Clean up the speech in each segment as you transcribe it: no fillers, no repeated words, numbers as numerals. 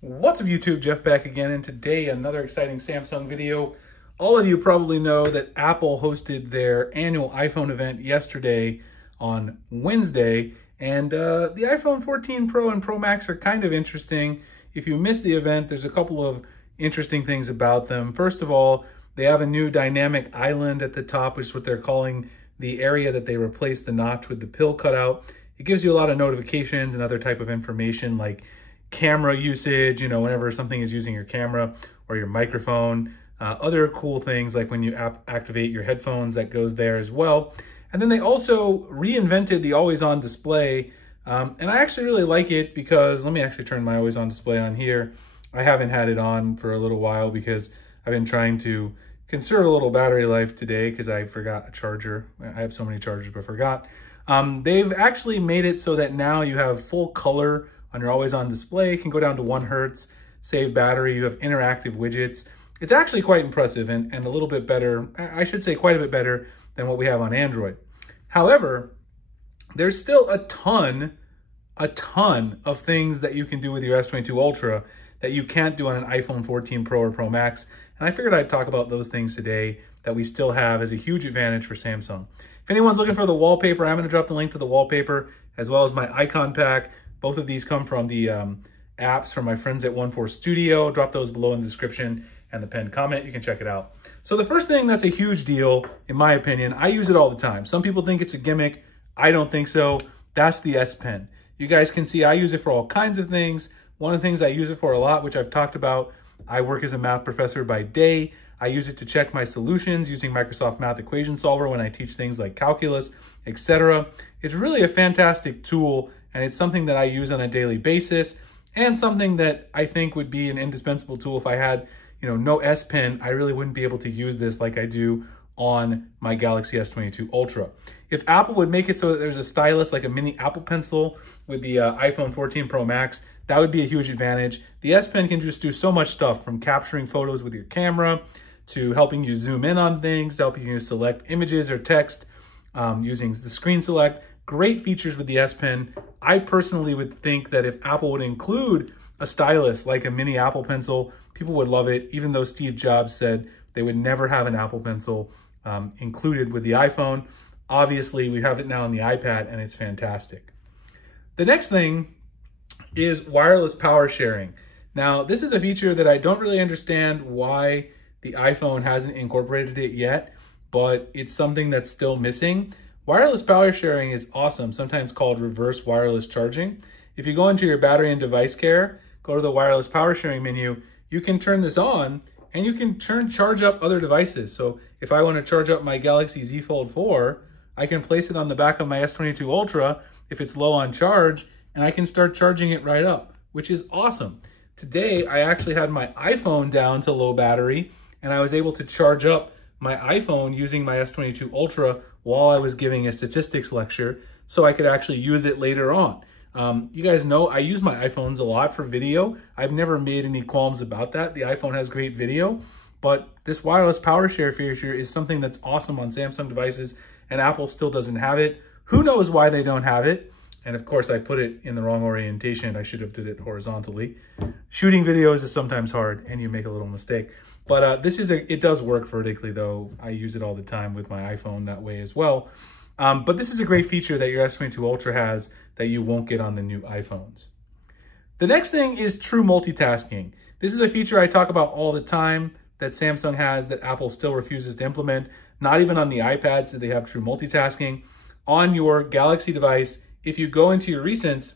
What's up YouTube, Jeff back again, and today another exciting Samsung video. All of you probably know that Apple hosted their annual iPhone event yesterday on Wednesday, and the iPhone 14 Pro and Pro Max are kind of interesting. If you missed the event, there's a couple of interesting things about them. First of all, they have a new dynamic island at the top, which is what they're calling the area that they replaced the notch with the pill cutout. It gives you a lot of notifications and other type of information like camera usage, whenever something is using your camera or your microphone, other cool things like when you activate your headphones, that goes there as well. And then they also reinvented the always on display. And I actually really like it because, let me actually turn my always on display on here. I haven't had it on for a little while because I've been trying to conserve a little battery life today because I forgot a charger. I have so many chargers, but forgot. They've actually made it so that now you have full color on your always on display. It can go down to 1 hertz, save battery. You have interactive widgets. It's actually quite impressive and a little bit better, I should say quite a bit better than what we have on Android. However, there's still a ton of things that you can do with your S22 Ultra that you can't do on an iPhone 14 Pro or Pro Max. And I figured I'd talk about those things today that we still have as a huge advantage for Samsung. If anyone's looking for the wallpaper, I'm gonna drop the link to the wallpaper as well as my icon pack. Both of these come from the apps from my friends at OneForce Studio. Drop those below in the description and the pinned comment. You can check it out. So the first thing that's a huge deal, in my opinion, I use it all the time. Some people think it's a gimmick. I don't think so. That's the S Pen. You guys can see I use it for all kinds of things. One of the things I use it for a lot, which I've talked about, I work as a math professor by day. I use it to check my solutions using Microsoft Math Equation Solver when I teach things like calculus, etc. It's really a fantastic tool, and it's something that I use on a daily basis, and something that I think would be an indispensable tool. If I had, no S Pen, I really wouldn't be able to use this like I do on my Galaxy S22 Ultra. If Apple would make it so that there's a stylus like a mini Apple Pencil with the iPhone 14 Pro Max, that would be a huge advantage. The S Pen can just do so much stuff, from capturing photos with your camera to helping you zoom in on things, to helping you select images or text using the screen select. Great features with the S Pen. I personally would think that if Apple would include a stylus like a mini Apple Pencil, people would love it, even though Steve Jobs said they would never have an Apple Pencil included with the iPhone. Obviously, we have it now on the iPad, and it's fantastic. The next thing is wireless power sharing. Now, this is a feature that I don't really understand why the iPhone hasn't incorporated it yet, but it's something that's still missing. Wireless power sharing is awesome, sometimes called reverse wireless charging. If you go into your battery and device care, go to the wireless power sharing menu, you can turn this on and you can charge up other devices. So if I want to charge up my Galaxy Z Fold 4, I can place it on the back of my S22 Ultra if it's low on charge, and I can start charging it right up, which is awesome. Today, I actually had my iPhone down to low battery, and I was able to charge up my iPhone using my S22 Ultra while I was giving a statistics lecture, so I could actually use it later on. You guys know I use my iPhones a lot for video. I've never made any qualms about that. The iPhone has great video, but this wireless power share feature is something that's awesome on Samsung devices, and Apple still doesn't have it. Who knows why they don't have it? And of course, I put it in the wrong orientation. I should have did it horizontally. Shooting videos is sometimes hard, and you make a little mistake. But it does work vertically, though. I use it all the time with my iPhone that way as well. But this is a great feature that your S22 Ultra has that you won't get on the new iPhones. The next thing is true multitasking. This is a feature I talk about all the time that Samsung has that Apple still refuses to implement. Not even on the iPads do they have true multitasking. On your Galaxy device, if you go into your recents,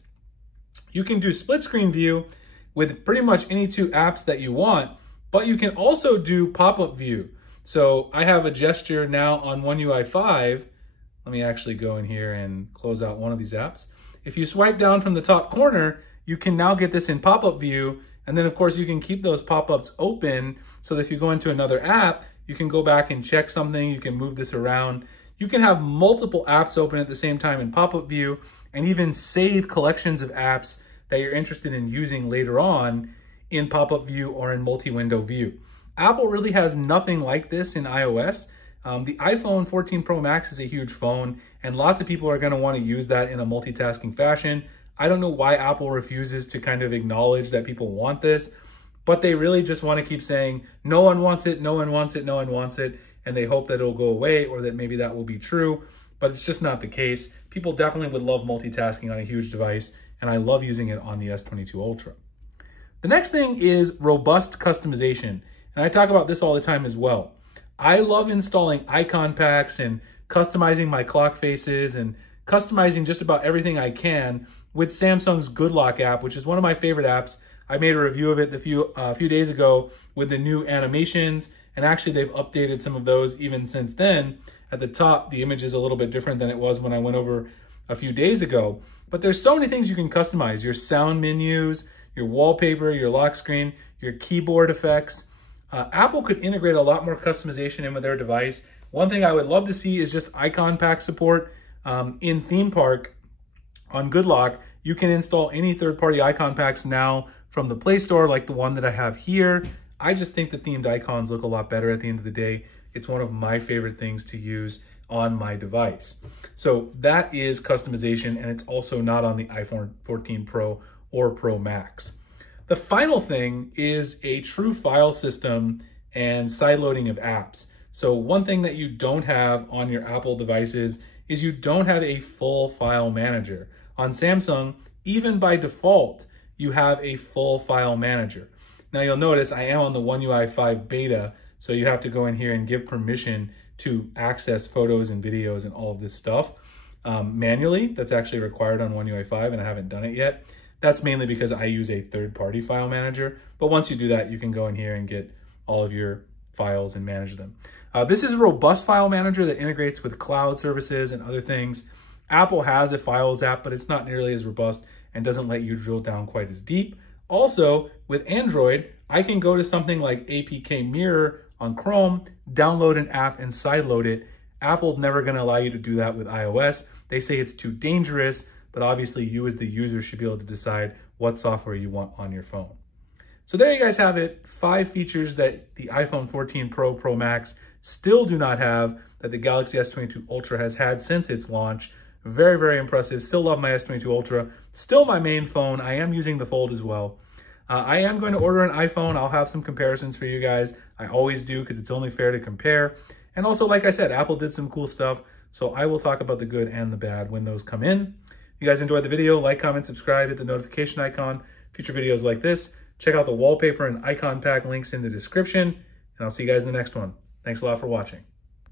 you can do split screen view with pretty much any 2 apps that you want, but you can also do pop-up view. So I have a gesture now on One UI 5. Let me actually go in here and close out one of these apps. If you swipe down from the top corner, you can now get this in pop-up view. And then of course you can keep those pop-ups open so that if you go into another app, you can go back and check something. You can move this around. You can have multiple apps open at the same time in pop-up view, and even save collections of apps that you're interested in using later on in pop-up view or in multi-window view. Apple really has nothing like this in iOS. The iPhone 14 Pro Max is a huge phone, and lots of people are going to want to use that in a multitasking fashion. I don't know why Apple refuses to kind of acknowledge that people want this, but they really just want to keep saying, no one wants it, no one wants it, no one wants it, and they hope that it'll go away or that maybe that will be true, but it's just not the case. People definitely would love multitasking on a huge device, and I love using it on the S22 Ultra. The next thing is robust customization, and I talk about this all the time as well. I love installing icon packs and customizing my clock faces and customizing just about everything I can with Samsung's Good Lock app, which is one of my favorite apps. I made a review of it a few days ago with the new animations, and actually they've updated some of those even since then. At the top, the image is a little bit different than it was when I went over a few days ago, but there's so many things you can customize. Your sound menus, your wallpaper, your lock screen, your keyboard effects. Apple could integrate a lot more customization in with their device. One thing I would love to see is just icon pack support. In Theme Park on Good Lock, you can install any third-party icon packs now from the Play Store, like the one that I have here. I just think the themed icons look a lot better at the end of the day. It's one of my favorite things to use on my device. So that is customization, and it's also not on the iPhone 14 Pro or Pro Max. The final thing is a true file system and sideloading of apps. So one thing that you don't have on your Apple devices is you don't have a full file manager. On Samsung, even by default, you have a full file manager. Now you'll notice I am on the One UI 5 beta, so you have to go in here and give permission to access photos and videos and all of this stuff manually. That's actually required on One UI 5, and I haven't done it yet. That's mainly because I use a third-party file manager. But once you do that, you can go in here and get all of your files and manage them. This is a robust file manager that integrates with cloud services and other things. Apple has a Files app, but it's not nearly as robust and doesn't let you drill down quite as deep. Also, with Android, I can go to something like APK Mirror on Chrome, download an app and sideload it. Apple's never going to allow you to do that with iOS. They say it's too dangerous, but obviously you as the user should be able to decide what software you want on your phone. So there you guys have it, 5 features that the iPhone 14 Pro, Pro Max still do not have that the Galaxy S22 Ultra has had since its launch. Very, very impressive. Still love my S22 Ultra. Still my main phone. I am using the Fold as well. I am going to order an iPhone. I'll have some comparisons for you guys. I always do because it's only fair to compare. And also, like I said, Apple did some cool stuff. So I will talk about the good and the bad when those come in. If you guys enjoyed the video, like, comment, subscribe, hit the notification icon. Future videos like this. Check out the wallpaper and icon pack links in the description. And I'll see you guys in the next one. Thanks a lot for watching.